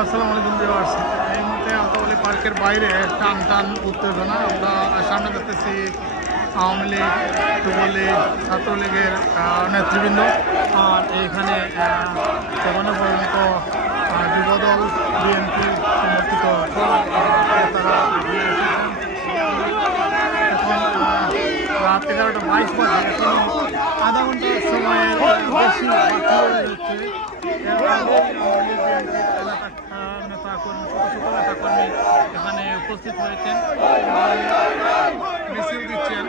আসসালামু আলাইকুম ভিউয়ার্স এই মুহূর্তে আলতাবলি পার্কের বাইরে টান টান উত্তেজনা। আমরা সামনে দেখতেছি আওয়ামী লীগ, যুবলীগ, ছাত্রলীগের নেতৃবৃন্দ। আর এইখানে এখনও পর্যন্ত যুবদল, বিএনপি সমর্থিত তারা। এখন রাত এগারোটা বাইশ বাজে। এখনও আধা ঘণ্টার সময়ের বেশি বাকি এখানে উপস্থিত হয়েছেন দিচ্ছেন।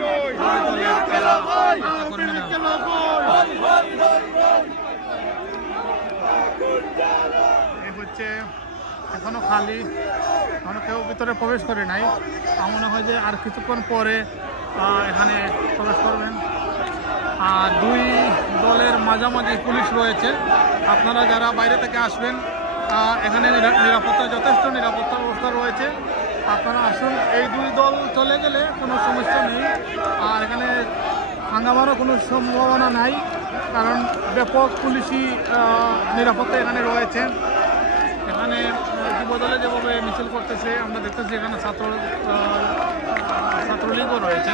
হচ্ছে, এখনও খালি, এখনও কেউ ভিতরে প্রবেশ করে নাই। আমার মনে হয় যে আর কিছুক্ষণ পরে এখানে প্রবেশ করবেন। আর দুই দলের মাঝামাঝি পুলিশ রয়েছে। আপনারা যারা বাইরে থেকে আসবেন এখানে নিরাপত্তা যথেষ্ট, নিরাপত্তা ব্যবস্থা রয়েছে। আপনারা আসুন, এই দুই দল চলে গেলে কোনো সমস্যা নেই। আর এখানে হাঙ্গামারও কোনো সম্ভাবনা নাই, কারণ ব্যাপক পুলিশি নিরাপত্তা এখানে রয়েছে। এখানে যুবদলে যেভাবে মিছিল করতেছে, আমরা দেখতেছি এখানে ছাত্র ছাত্রলীগও রয়েছে।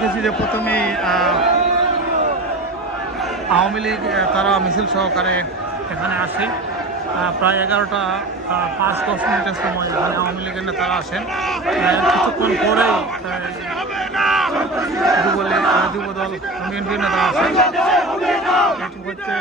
দেখেছি যে প্রথমেই আহ, আওয়ামী লীগ তারা মিছিল সহকারে এখানে আসে। প্রায় এগারোটা পাঁচ দশ মিনিটের সময় এখানে আওয়ামী লীগের নেতারা আসেন। কিছুক্ষণ যুবলীগ আহ, যুবদল বিএনপির নেতারা আসেন। হচ্ছে